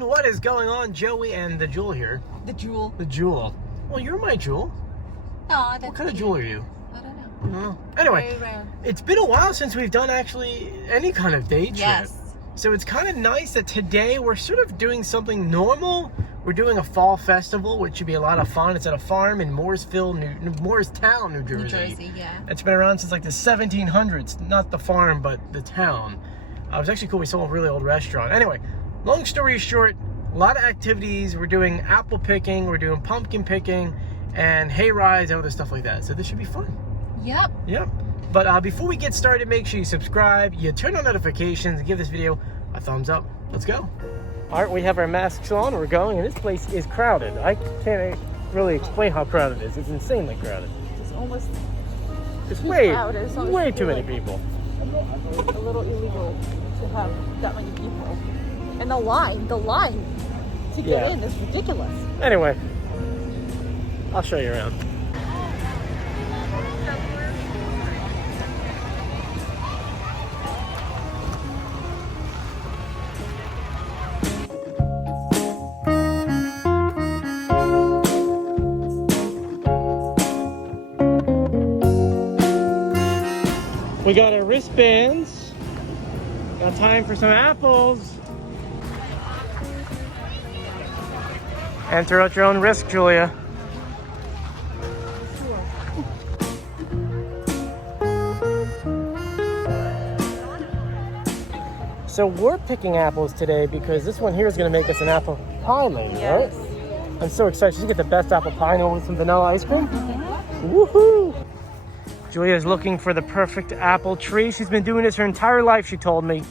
everyone, what is going on? Joey and the Jewel here. The Jewel. The Jewel. Well, you're my Jewel. Oh, that's what kind of cute. Jewel are you? I don't know. Anyway, Very rare. it's been a while since we've done actually any kind of day trip. Yes. So it's kind of nice that today we're sort of doing something normal. We're doing a fall festival, which should be a lot of fun. It's at a farm in Mooresville, Moorestown, New Jersey. New Jersey, yeah. It's been around since like the 1700s. Not the farm, but the town. It was actually cool. We saw a really old restaurant. Anyway, long story short, a lot of activities. We're doing apple picking, we're doing pumpkin picking, and hay rides and other stuff like that. So this should be fun. Yep. Yep. But before we get started, make sure you subscribe, you turn on notifications, and give this video a thumbs up. Let's go. All right, we have our masks on. We're going, and this place is crowded. I can't really explain how crowded it is. It's insanely crowded. It's almost It's way, crowded, so way it's too many like people. a little illegal to have that many people. And the line to get in is ridiculous. Anyway, I'll show you around. We got our wristbands. Got time for some apples. Enter at your own risk, Julia. So we're picking apples today because this one here is going to make us an apple pie lady, Yes. right? I'm so excited. She's get the best apple pie and with some vanilla ice cream. Woohoo! Julia's looking for the perfect apple tree. She's been doing this her entire life, she told me.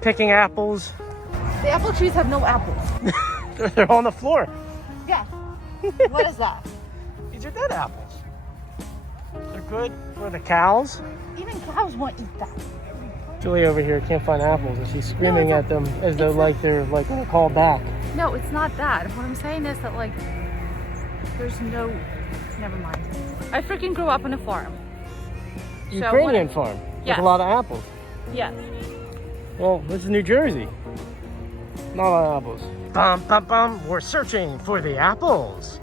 Picking apples. The apple trees have no apples. They're on the floor. Yeah. What is that? These are dead apples. They're good for the cows. Even cows won't eat that. Julia over here can't find apples and she's screaming at them as though they're gonna call back. No, it's not that. What I'm saying is that like there's no never mind. I freaking grew up on a farm. Ukrainian farm Yes. with a lot of apples. Yes. Well, this is New Jersey. Not a lot of apples. Bum, bum, bum. We're searching for the apples.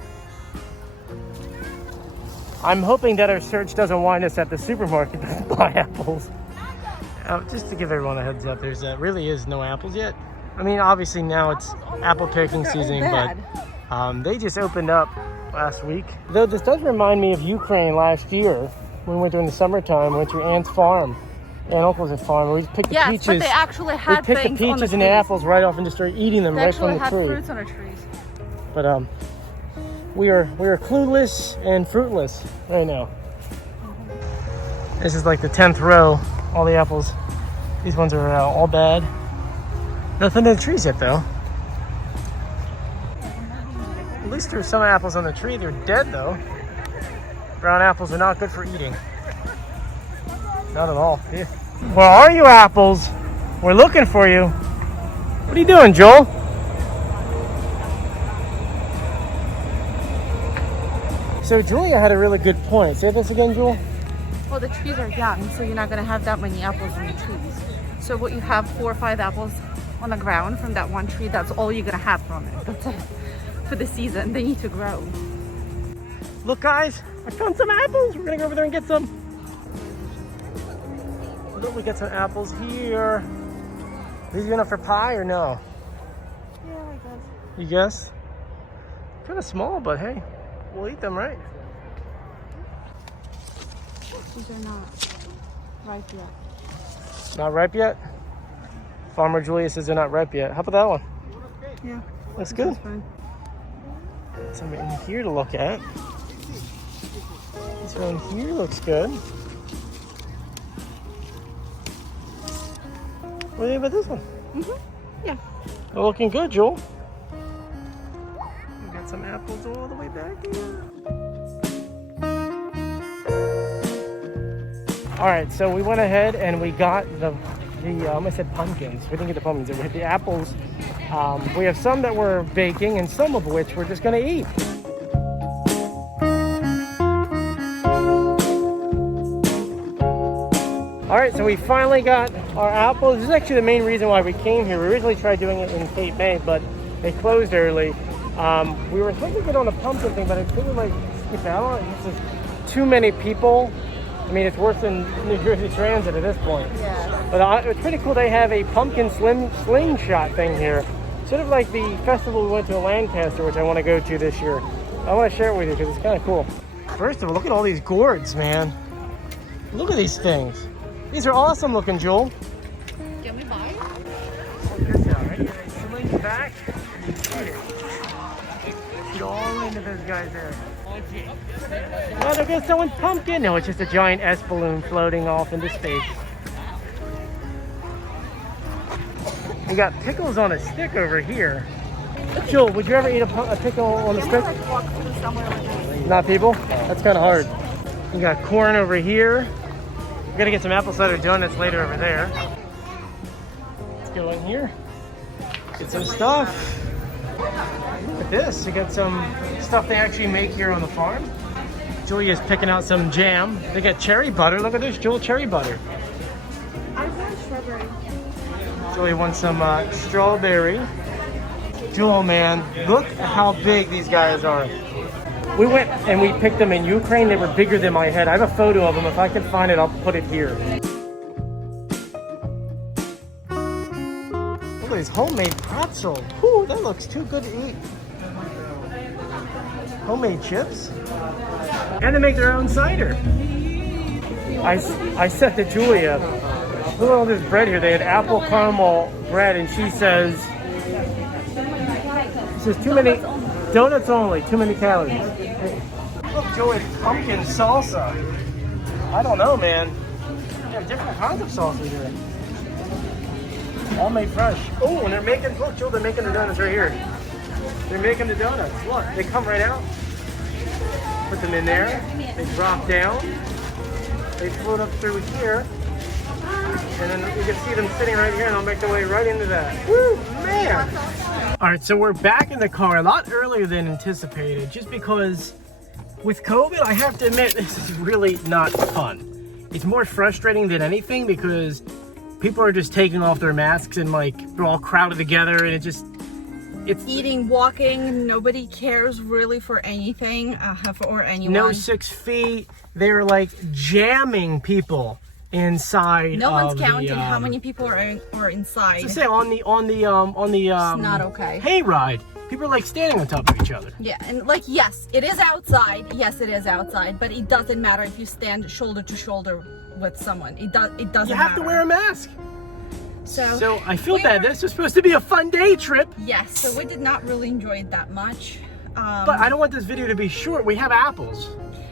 I'm hoping that our search doesn't wind us at the supermarket to buy apples. Just to give everyone a heads up, there's really is no apples yet. I mean, obviously now it's apple picking season, but they just opened up last week. Though this does remind me of Ukraine last year when we went during the summertime. We went to Aunt's farm, Aunt Uncle's farm. We just picked the peaches. But they actually had we picked the peaches and the apples right off and just started eating them right from the tree. They actually had fruits on the trees. But we are clueless and fruitless right now. This is like the 10th row. All the apples. These ones are all bad. Nothing in the trees yet though. At least there's some apples on the tree. They're dead though. Brown apples are not good for eating. Not at all. Yeah. Where are you, apples? We're looking for you. What are you doing, Joel? So Julia had a really good point. Say this again, Joel. Well, the trees are young, so you're not going to have that many apples on the trees. So what you have 4 or 5 apples on the ground from that one tree, that's all you're going to have from it. That's it for the season. They need to grow. Look, guys, I found some apples. We're going to go over there and get some. Look, we got some apples here. Are these enough for pie or no? Yeah, I guess. You guess? Kind of small, but hey, we'll eat them, right? These are not ripe yet. Not ripe yet? Farmer Julia says they're not ripe yet. How about that one? Yeah. That's good. Fine. Some in here to look at. This one here looks good. What do you think about this one? Yeah. They're looking good, Joel. We got some apples all the way back here. All right, so we went ahead and we got the I said pumpkins. We didn't get the pumpkins. We had the apples. We have some that we're baking and some of which we're just going to eat. All All right, so we finally got our apples. This is actually the main reason why we came here. We originally tried doing it in Cape May, but they closed early. We were thinking to get on the pumpkin thing, but I think we might skip out. This is too many people. I mean, it's worse than New Jersey Transit at this point. Yeah. But it's pretty cool. They have a pumpkin slingshot thing here. Sort of like the festival we went to in Lancaster, which I want to go to this year. I want to share it with you because it's kind of cool. First of all, look at all these gourds, man. Look at these things. These are awesome looking, Jewel. Can we buy? Check this out, right? It slings back. Get all into those guys there. Oh, they're gonna someone's pumpkin. No, it's just a giant S balloon floating off into space. We got pickles on a stick over here. Jewel, would you ever eat a pickle on a stick? Like walk through somewhere with this? Not people? That's kind of hard. You got corn over here. We're gonna get some apple cider donuts later over there. Let's go in here. Get some stuff. Look at this. You got some stuff they actually make here on the farm. Julia's picking out some jam. They got cherry butter. Look at this, Jewel, cherry butter. I want strawberry. Julia wants some strawberry. Jewel, man, look at how big these guys are. We went and we picked them in Ukraine. They were bigger than my head. I have a photo of them. If I can find it, I'll put it here. Look at these homemade pretzel. Whew, that looks too good to eat. Homemade chips. And they make their own cider. I said to Julia, look at all this bread here. They had apple caramel bread, and she says too many donuts only, too many calories. Look, Joey, pumpkin salsa. I don't know, man. They have different kinds of salsa here. All made fresh. Oh, and they're making, look, Joe, they're making the donuts right here. They're making the donuts. Look, they come right out. Put them in there. They drop down. They float up through here. And then you can see them sitting right here, and they'll make their way right into that. Woo, man! All right, so we're back in the car a lot earlier than anticipated, just because with COVID, I have to admit, this is really not fun. It's more frustrating than anything because people are just taking off their masks and like they're all crowded together, and it's Eating, walking, nobody cares really for anything or anyone. no 6 feet. They're like jamming people inside. No one's counting how many people are inside. To say on the It's not okay. hayride, people are like standing on top of each other. Yeah, and like, yes, it is outside. Yes, it is outside, but it doesn't matter if you stand shoulder to shoulder with someone. It doesn't matter. You have to wear a mask. So I feel bad. This was supposed to be a fun day trip. Yes, so we did not really enjoy it that much. But I don't want this video to be short. We have apples.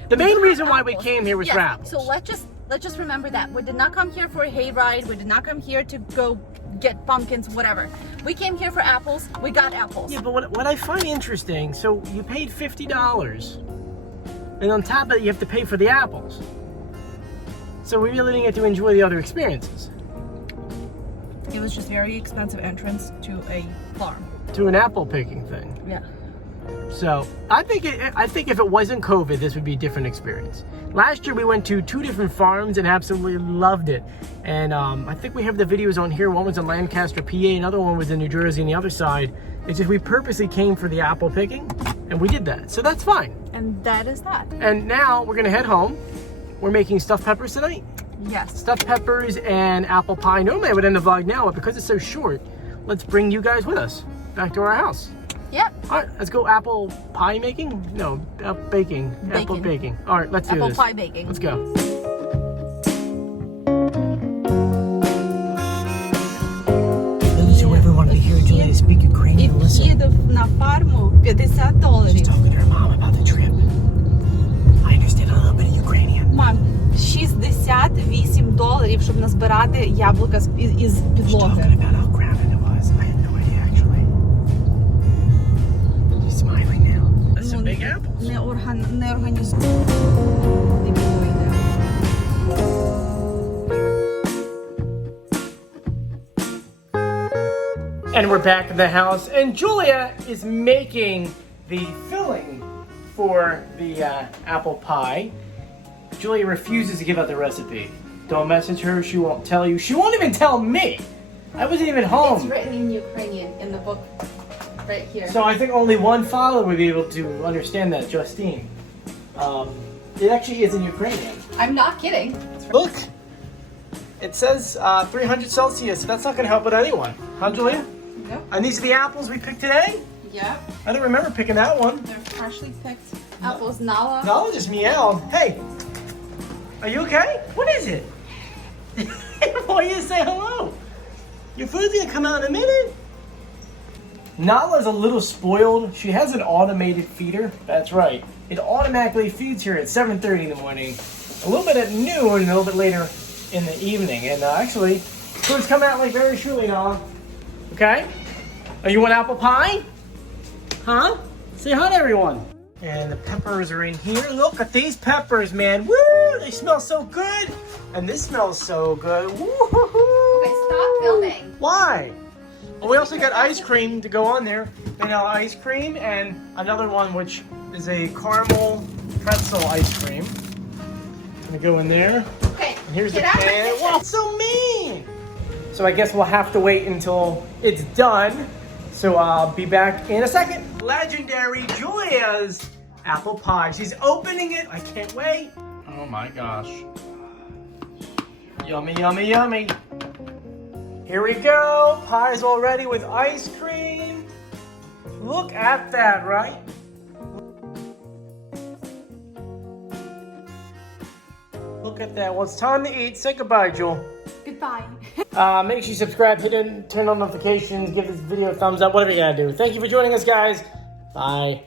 The main reason why we came here was for apples. So let's just remember that we did not come here for a hayride. We did not come here to go get pumpkins, whatever. We came here for apples. We got apples. Yeah, but what I find interesting, so you paid $50, and on top of it, you have to pay for the apples. So we really didn't get to enjoy the other experiences. It was just very expensive entrance to a farm. To an apple picking thing. Yeah. So I think if it wasn't COVID, this would be a different experience. Last year we went to 2 different farms and absolutely loved it. And I think we have the videos on here. One was in Lancaster, PA. Another one was in New Jersey on the other side. It's just we purposely came for the apple picking, and we did that. So that's fine. And that is that. And now we're gonna head home. We're making stuffed peppers tonight. Yes. Stuffed peppers and apple pie. Normally I would end the vlog now, but because it's so short, let's bring you guys with us back to our house. Yep. All right, let's go apple pie making? No, baking. Apple baking. All right, let's do this. Apple pie baking. Let's go. Those who ever wanted to hear Julia speak Ukrainian, listen. на фарму $50. She's talking to her mom about the trip. I understand a little bit of Ukrainian. Мам, $68, щоб назбирати яблука із She's підлоги. talking about how crowded it was. I had no idea, actually. She's smiling now. That's some big apples. Не організовано. And we're back in the house, and Julia is making the filling for the apple pie. Julia refuses to give out the recipe. Don't message her. She won't tell you. She won't even tell me. I wasn't even home. It's written in Ukrainian in the book right here. So I think only one follower would be able to understand that, Justine. It actually is in Ukrainian. I'm not kidding. Look, it says 300 Celsius. So that's not going to help with anyone. Huh, Julia? Yep. And these are the apples we picked today? Yep. I don't remember picking that one. They're freshly picked apples. Nala. Nala just meowed. Hey, are you okay? What is it? Why you say hello? Your food's going to come out in a minute. Nala's a little spoiled. She has an automated feeder. That's right. It automatically feeds her at 7:30 in the morning, a little bit at noon, and a little bit later in the evening. And actually, food's coming out like very shortly, Nala. Okay? Oh, you want apple pie? Huh? Say hi to everyone. And the peppers are in here. Look at these peppers, man. Woo! They smell so good. And this smells so good. Woo-hoo-hoo. Okay, stop filming. Why? Well, we also got ice cream to go on there. Vanilla ice cream and another one which is a caramel pretzel ice cream. Gonna go in there. Okay. And here's the get out of my pan. kitchen. Wow, it's so mean. So I guess we'll have to wait until it's done. So I'll be back in a second. Legendary Julia's apple pie. She's opening it. I can't wait. Oh my gosh. Yummy, yummy, yummy. Here we go. Pie's all ready with ice cream. Look at that, right? Look at that. Well, it's time to eat. Say goodbye, Jewel. Goodbye. Make sure you subscribe, turn on notifications, give this video a thumbs up, whatever you gotta do. Thank you for joining us, guys. Bye.